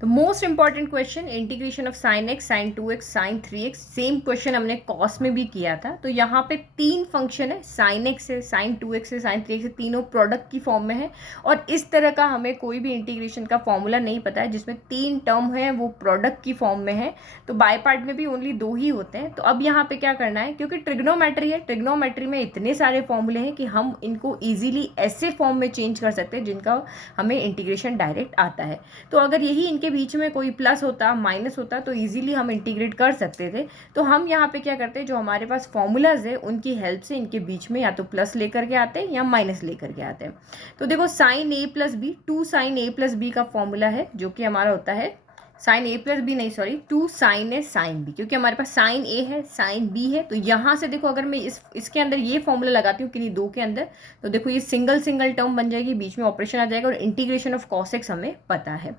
तो most important question, integration of sine X, sine 2x, sine 3x। Same question हमने cos में भी किया था। तो यहाँ पे तीन फंक्शन है, साइन एक्स है, साइन 2x है, साइन 3x है, तीनों प्रोडक्ट की फॉर्म में है। और इस तरह का हमें कोई भी इंटीग्रेशन का फॉर्मूला नहीं पता है जिसमें तीन टर्म है वो प्रोडक्ट की फॉर्म में है। तो बाय पार्ट में भी ओनली दो ही होते हैं। तो अब यहाँ पे क्या करना है, क्योंकि ट्रिग्नोमेट्री है, ट्रिग्नोमेट्री में इतने सारे फॉर्मूले हैं कि हम इनको ईजिली ऐसे फॉर्म में चेंज कर सकते हैं जिनका हमें इंटीग्रेशन डायरेक्ट आता है। तो अगर यही इनके बीच में कोई प्लस होता, माइनस होता, तो इजीली हम इंटीग्रेट कर सकते थे। तो हम यहाँ पे क्या करते हैं, जो हमारे पास फॉर्मूलाज है उनकी हेल्प से इनके बीच में या तो प्लस लेकर के आते हैं या माइनस लेकर के आते हैं। तो देखो sign A plus B, 2 sign A plus B का फॉर्मूला है जो कि हमारा होता है साइन ए प्लस बी, नहीं सॉरी 2 साइन ए साइन बी, क्योंकि हमारे पास साइन ए है, साइन बी है। तो यहाँ से देखो अगर मैं इसके अंदर ये फॉर्मूला लगाती हूँ किन्हीं दो के अंदर, तो देखो ये सिंगल सिंगल टर्म बन जाएगी, बीच में ऑपरेशन आ जाएगा और इंटीग्रेशन ऑफ कॉस एक्स हमें पता है।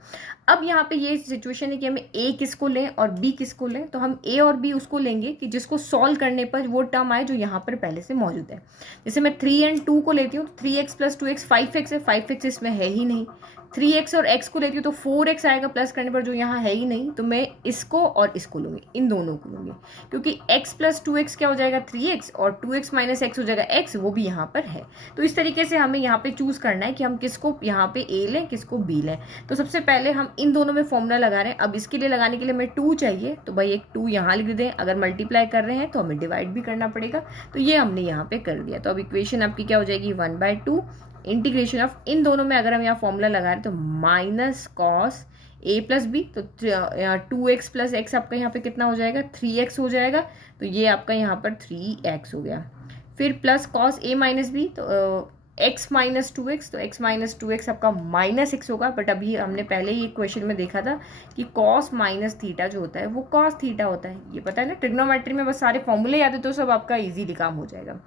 अब यहाँ पे ये सिचुएशन है कि हमें ए किसको लें और बी किसको लें। तो हम ए और बी उसको लेंगे कि जिसको सॉल्व करने पर वो टर्म आए जो यहाँ पर पहले से मौजूद है। जैसे मैं 3 और 2 को लेती हूँ, 3x प्लस 2x 5x है, 5x इसमें है ही नहीं। 3x और x को लेती हूँ तो 4x आएगा प्लस करने पर, जो यहाँ है ही नहीं। तो मैं इसको और इसको लूँगी, इन दोनों को लूँगी, क्योंकि x प्लस 2x क्या हो जाएगा 3x और 2x माइनस x हो जाएगा x, वो भी यहाँ पर है। तो इस तरीके से हमें यहाँ पे चूज़ करना है कि हम किसको यहाँ पे a लें, किसको b लें। तो सबसे पहले हम इन दोनों में फॉर्मूला लगा रहे हैं। अब इसके लिए लगाने के लिए हमें 2 चाहिए, तो भाई एक 2 यहाँ लिख दें। अगर मल्टीप्लाई कर रहे हैं तो हमें डिवाइड भी करना पड़ेगा, तो ये हमने यहाँ पे कर दिया। तो अब इक्वेशन आपकी क्या हो जाएगी 1/2 इंटीग्रेशन ऑफ, इन दोनों में अगर हम यहाँ फॉर्मूला लगा रहे हैं तो minus cos A plus B, तो 2x प्लस एक्स आपका यहाँ पे कितना हो जाएगा 3x हो जाएगा। तो ये आपका यहाँ पर 3x हो गया। फिर plus cos A minus B, तो x माइनस 2x, तो x माइनस 2x आपका माइनस x होगा। बट अभी हमने पहले ही एक क्वेश्चन में देखा था कि कॉस माइनस थीटा जो होता है वो कॉस थीटा होता है, ये पता है ना। ट्रिग्नोमेट्री में बस सारे फॉर्मूले याद है तो सब आपका इजीली काम हो जाएगा।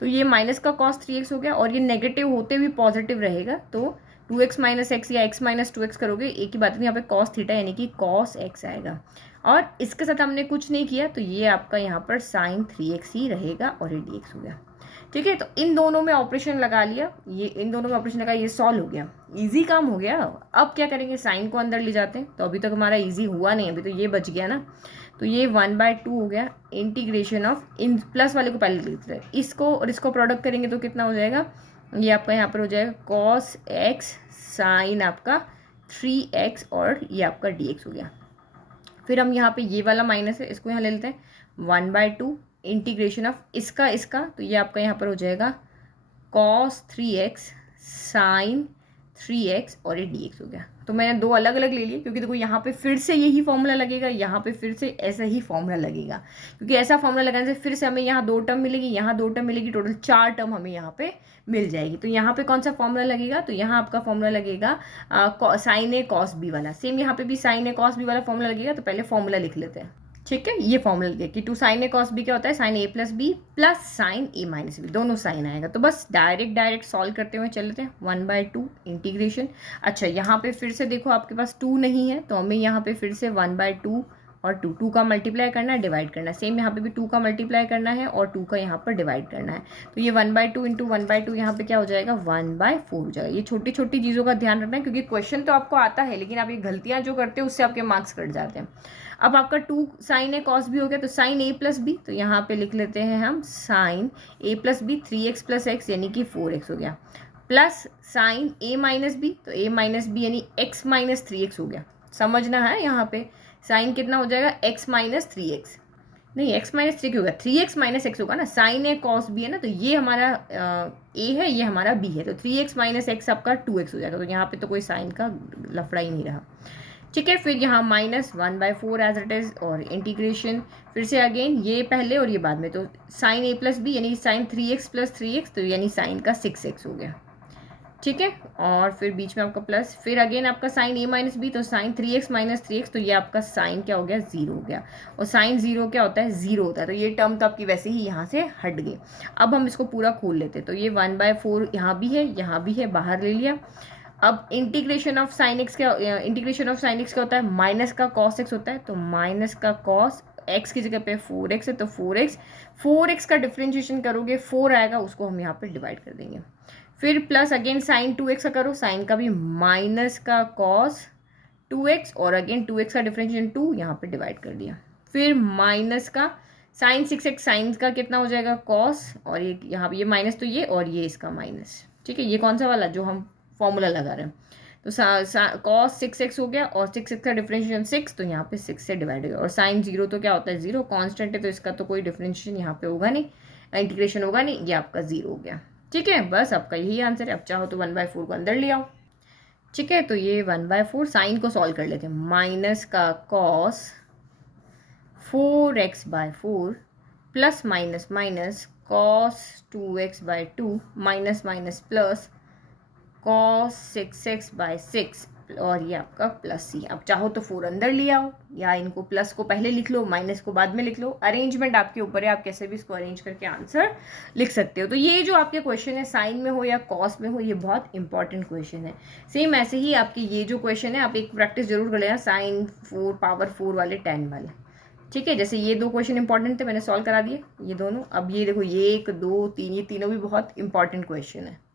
तो ये माइनस का कॉस 3x हो गया, और ये नेगेटिव होते हुए पॉजिटिव रहेगा, तो 2x माइनस एक्स या x माइनस 2x करोगे, एक ही बात है, यहाँ पे कॉस थीटा यानी कि कॉस x आएगा। और इसके साथ हमने कुछ नहीं किया, तो ये आपका यहाँ पर साइन 3x ही रहेगा और ये dx हो गया। ठीक है, तो इन दोनों में ऑपरेशन लगा लिया, ये इन दोनों में ऑपरेशन लगा, ये सॉल्व हो गया, इजी काम हो गया। अब क्या करेंगे, साइन को अंदर ले जाते हैं। तो अभी तक हमारा इजी हुआ नहीं, अभी तो ये बच गया ना। तो ये 1/2 हो गया इंटीग्रेशन ऑफ, इन प्लस वाले को पहले लिखते हैं, इसको और इसको प्रोडक्ट करेंगे तो कितना हो जाएगा, ये आपका यहाँ पर हो जाएगा कॉस एक्स साइन आपका 3x और ये आपका dx हो गया। फिर हम यहाँ पे ये वाला माइनस है, इसको यहाँ ले लेते हैं 1/2 इंटीग्रेशन ऑफ इसका इसका, तो ये आपका यहाँ पर हो जाएगा cos 3x साइन 3x और ये dx हो गया। तो मैंने दो अलग अलग ले लिए, क्योंकि देखो यहाँ पे फिर से यही फॉर्मूला लगेगा, यहाँ पे फिर से ऐसा ही फॉर्मूला लगेगा, क्योंकि ऐसा फॉर्मूला लगाने से फिर से हमें यहाँ 2 टर्म मिलेगी, यहाँ 2 टर्म मिलेगी, टोटल 4 टर्म हमें यहाँ पे मिल जाएगी। तो यहाँ पे कौन सा फॉर्मूला लगेगा, तो यहाँ आपका फॉर्मूला लगेगा साइन ए कॉस बी वाला। सेम यहाँ पे भी साइन ए कॉस बी वाला फॉर्मूला लगेगा। तो पहले फॉर्मूला लिख लेते हैं। ठीक है, ये फॉर्मूला लिखिए कि 2 साइन ए कॉस बी क्या होता है, sign A plus B plus sine A minus B, दोनों साइन आएगा। तो बस डायरेक्ट सॉल्व करते हुए चलते हैं 1/2 इंटीग्रेशन। अच्छा, यहाँ पे फिर से देखो आपके पास 2 नहीं है, तो हमें यहाँ पे फिर से 1/2 और 2 का मल्टीप्लाई करना है, डिवाइड करना है। सेम यहाँ पे भी 2 का मल्टीप्लाई करना है और 2 का यहाँ पर डिवाइड करना है। तो ये 1/2 इंटू 1/2 यहाँ पे क्या हो जाएगा 1/4 हो जाएगा। ये छोटी छोटी चीज़ों का ध्यान रखना है, क्योंकि क्वेश्चन तो आपको आता है लेकिन आप ये गलतियाँ जो करते हो उससे आपके मार्क्स कट जाते हैं। अब आपका 2 साइन ए कॉस बी हो गया, तो साइन ए प्लस बी, तो यहाँ पे लिख लेते हैं हम sine A plus B 3x plus x यानी कि 4x हो गया, plus sine A minus B, तो ए माइनस बी यानी x माइनस 3x हो गया। समझना है यहाँ पे साइन कितना हो जाएगा x माइनस 3x, नहीं x माइनस 3 क्यों होगा, 3x माइनस x होगा ना, साइन ए कॉस बी है ना, तो ये हमारा a है, ये हमारा b है, तो 3x माइनस x आपका 2x हो जाएगा। तो यहाँ पे तो कोई साइन का लफड़ा ही नहीं रहा। ठीक है, फिर यहाँ माइनस 1/4 एज इट इज़ और इंटीग्रेशन फिर से अगेन ये पहले और ये बाद में, तो साइन ए प्लस बी यानी साइन 3x प्लस 3x, तो यानी साइन का 6x हो गया। ठीक है, और फिर बीच में आपका प्लस, फिर अगेन आपका साइन ए माइनस बी, तो साइन 3x माइनस 3x, तो ये आपका साइन क्या हो गया 0 हो गया। और साइन 0 क्या होता है 0 होता है, तो ये टर्म तो आपकी वैसे ही यहाँ से हट गई। अब हम इसको पूरा खोल लेते, तो ये 1/4 यहाँ भी है, यहाँ भी है, बाहर ले लिया। अब इंटीग्रेशन ऑफ साइन एक्स क्या, इंटीग्रेशन ऑफ साइन एक्स क्या होता है, माइनस का कॉस एक्स होता है, तो माइनस का कॉस एक्स की जगह पे 4x है, तो 4x का डिफ्रेंशिएशन करोगे 4 आएगा, उसको हम यहाँ पे डिवाइड कर देंगे। फिर प्लस अगेन साइन 2x का करो, साइन का भी माइनस का कॉस 2x और अगेन 2x का डिफरेंशिएशन 2, यहाँ पे डिवाइड कर दिया। फिर माइनस का साइन 6x, साइन का कितना हो जाएगा कॉस, और ये यहाँ पे ये माइनस तो ये और ये इसका माइनस, ठीक है। ये कौन सा वाला जो हम फॉर्मूला लगा रहे हैं, तो कॉस 6x हो गया और 6x का डिफरेंशिएशन 6, तो यहाँ पे 6 से डिवाइड हो गया। और साइन 0 तो क्या होता है 0, कांस्टेंट है तो इसका तो कोई डिफरेंशिएशन यहाँ पे होगा नहीं, इंटीग्रेशन होगा नहीं, ये आपका 0 हो गया, ठीक है। बस आपका यही आंसर है। अब चाहो तो 1/4 को अंदर ले आओ, ठीक है। तो ये 1/4 साइन को सॉल्व कर लेते हैं। माइनस का cos 4x/4 plus minus minus cos 2x/2 minus minus plus cos 6x/6 और ये आपका प्लस सी। अब चाहो तो 4 अंदर ले आओ, या इनको प्लस को पहले लिख लो, माइनस को बाद में लिख लो। अरेंजमेंट आपके ऊपर है, आप कैसे भी इसको अरेंज करके आंसर लिख सकते हो। तो ये जो आपके क्वेश्चन है साइन में हो या कॉस में हो, ये बहुत इंपॉर्टेंट क्वेश्चन है। सेम ऐसे ही आपके ये जो क्वेश्चन है आप एक प्रैक्टिस जरूर कर लेना, साइन 4 पावर 4 वाले 10 वाले, ठीक है। जैसे ये 2 क्वेश्चन इंपॉर्टेंट थे, मैंने सॉल्व करा दिए ये दोनों। अब ये देखो, ये 1 2 3, ये तीनों भी बहुत इंपॉर्टेंट क्वेश्चन है।